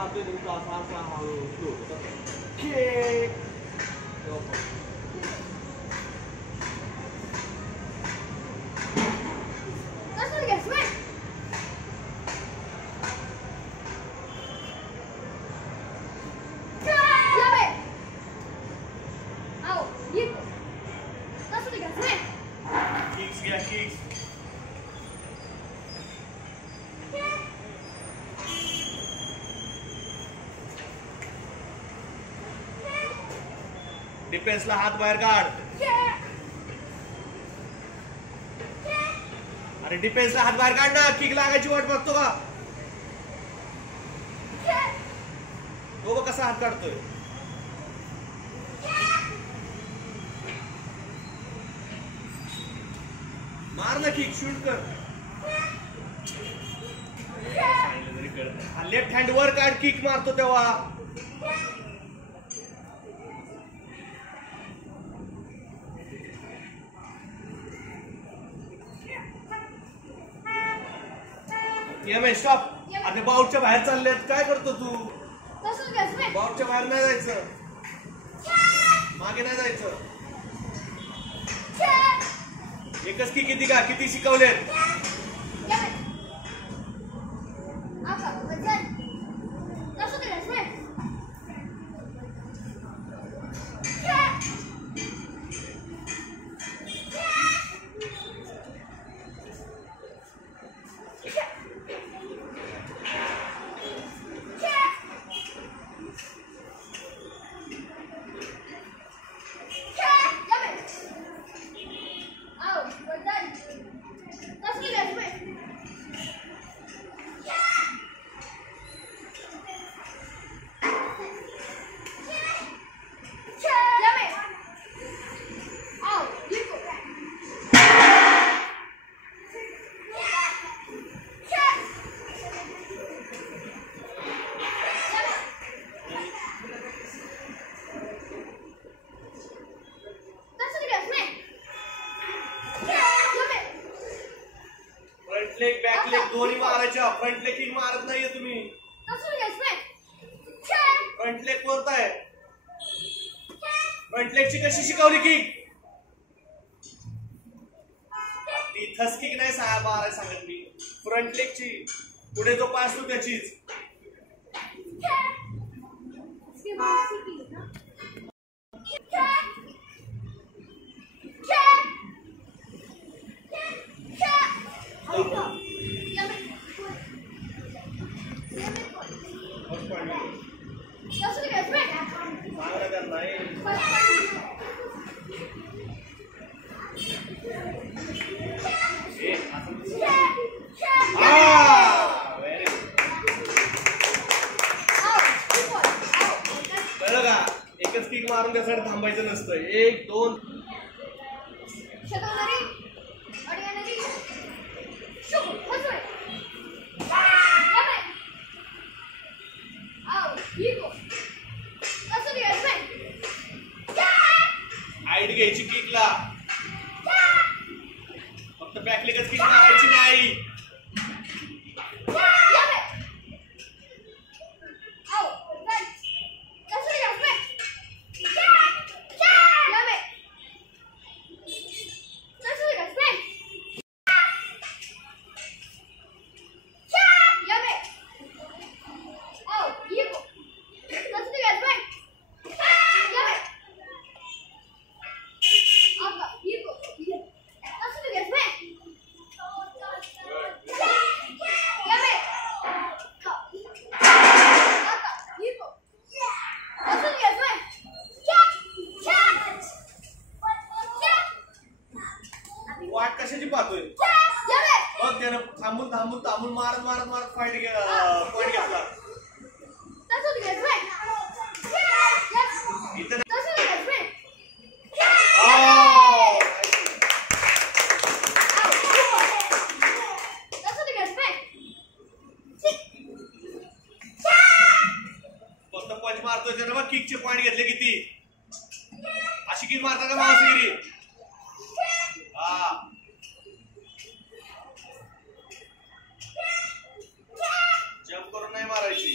मारतोय तुमचा असा असा हळू स्लो किक डिफेन्सला हात बाहेर काढ. अरे डिफेन्सला हात बाहेर काढ ना. किक लागायची वाट बघतो का? तो बघ कसा हात काढतोय. मार ना किक. शूट कर. लेफ्ट हँड वर काढ. किक मारतो तेव्हा. स्टॉप. आता बाउटच्या बाहेर चाललेत. काय करतो तू? बाउटच्या बाहेर नाही जायचं. मागे नाही जायचं. एकच की किती का किती शिकवलेत? लेग बॅक लेग दोन्ही मारायच्या. फ्रंट लेग किक मारत नाहीये तुम्ही. फ्रंट लेग कोणता आहे? फ्रंट लेगची कशी शिकवली किक? ती थस किक नाही मारायला सांगत मी. फ्रंट लेगची पुढे जो पाय असतो त्याचीच. एकच किक मारून त्यासाठी थांबायचं नसतं. 1 2 हाईट घ्यायची किकला. फक्त बॅकलेगच किक मारायची नाही. वाट कशाची पाहतोय? बघ त्यानं थांबून थांबून थांबून मारत मारत मारत पॉइंट घेतला. फक्त पंच मारतोय त्यानं. बघ किकचे पॉइंट घेतले किती. अशी किक मारता का मावसगिरी? जंप करून नाही मारायची.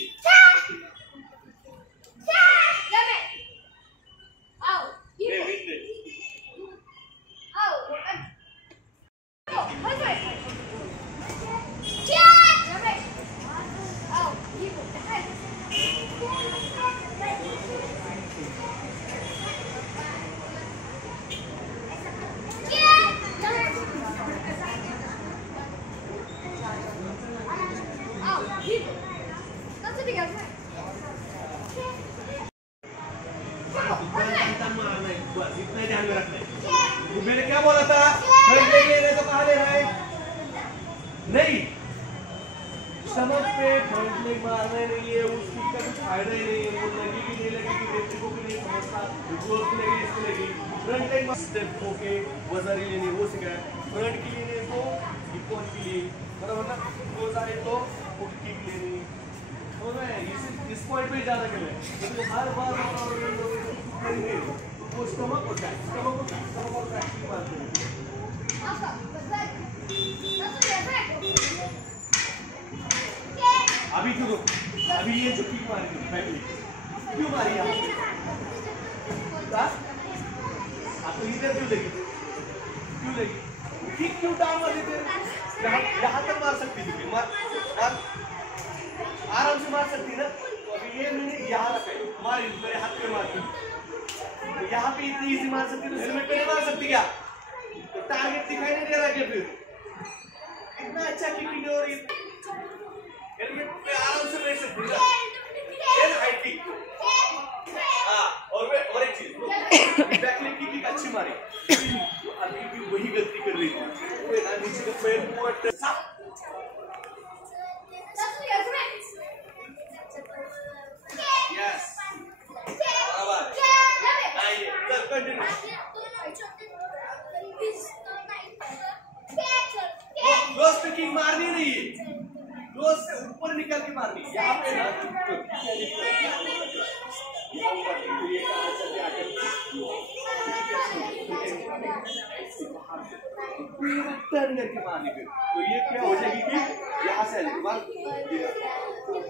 इतना ध्यान में रखना है। मैंने क्या बोला था? फ्रंट लेग लेना तो कहाँ लेना है? नहीं, स्टमक पे फ्रंट लेग मारना नहीं है, उसकी का कुछ फायदा ही नहीं है। वो लगेगी नहीं लगेगी, व्यक्ति को भी नहीं समझता, जोर की लगेगी इसको लगेगी। फ्रंट लेग स्टेप होके वजन लेने वो सिखाया, फ्रंट की लेने को इक्वल की लिए, बराबर ना? क्लोज आए तो किक लेनी, तो मैं इस पॉइंट पे ज्यादा कर रहे हैं। हर बार वो स्टमक होता है, स्टमक होता है, स्टमक होता है, मारते हैं। अभी क्यों? अभी ये जो किक मारी थी, फैमिली क्यों मारी आप? आपको इधर क्यों लगी? क्यों लगी? किक क्यों डाउन मार देते? यहाँ तक मार सकती थी, मार आराम से मार सकती ना। तो अभी ये मैंने यहाँ रखा है, मारी मेरे हाथ पे मारती, तो यहाँ पे इतनी इजी मार सकती, तो हेलमेट पे नहीं मार सकती क्या? तो टारगेट दिखाई नहीं दे रहा क्या फिर? इतना अच्छा किकिंग हो रही है, हेलमेट पे आराम से रह सकती ना। हाइट किक, हाँ, और एक चीज, बैकलेग किक अच्छी मारी, अभी भी वही गलती कर रही थी, वो ना नीचे का पैर पूरा क्लोज पे किक मारनी नहीं है, क्लोज से ऊपर निकल के मारनी है। यहाँ पे ना टर्न करके मारनी, फिर तो ये क्या हो जाएगी कि यहाँ से आएगी मार,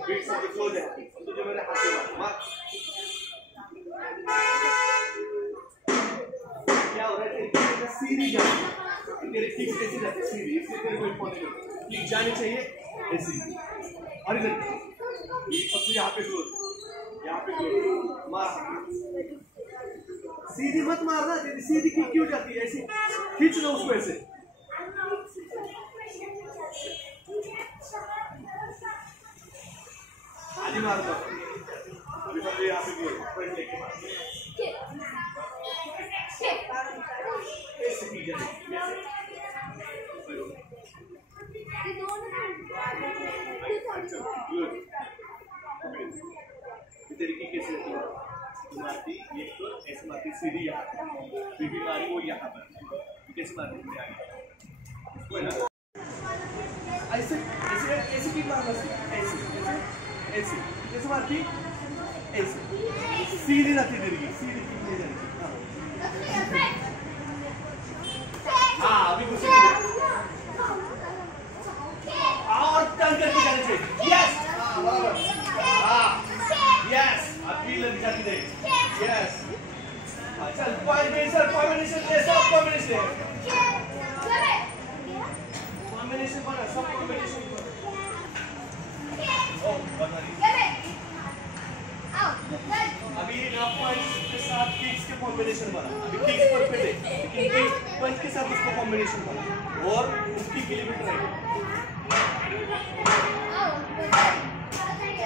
बीट से क्लोज है, तो जो मेरे हाथ से मार क्या हो रहा है? सीधी जानी, तेरे किक ऐसी जाती है सीधी, इसलिए तेरे को इम्पोर्टेंट किक जानी चाहिए ऐसी, और इधर सबसे यहाँ पे क्लोज मार, सीधी मत मारना। सीधी किक क्यों जाती है? ऐसी खींच लो उसको ऐसे, आधी मार दो। अभी सबसे यहाँ पे फ्रंट लेके मार ऐसे की जाती है, तरीके कैसे मारती, एक तो ऐसे मारती सीधी, यहाँ बीबी मारी वो यहाँ पर कैसे मारती इसको है ना, ऐसे ऐसे ऐसे की मारना, ऐसे ऐसे ऐसे कैसे मारती, ऐसे सीधी जाती तरीके, सीधी की नहीं जाती। हाँ अभी कुछ और टर्न करके जाने चाहिए। यस, हाँ बराबर, हाँ यस, अभी लग जाती है। यस, चल कॉम्बिनेशन ले, सब कॉम्बिनेशन बना, सब कॉम्बिनेशन ओ बता रही। अभी पंच के साथ किक्स के कॉम्बिनेशन बना, अभी किक्स परफेक्ट है, लेकिन पंच के साथ उसका कॉम्बिनेशन बना और उसकी किलोमीटर है।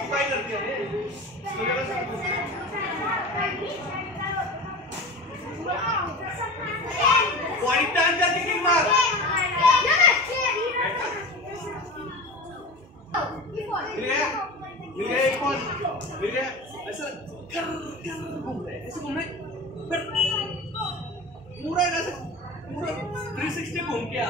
क्या करती है? पॉइंट टर्न करके किक मार, मिल गया एक पॉइंट, मिल गया। ऐसा कर घूम रहे, ऐसे घूम रहे, फिर पूरा ऐसे पूरा 360 घूम के आ।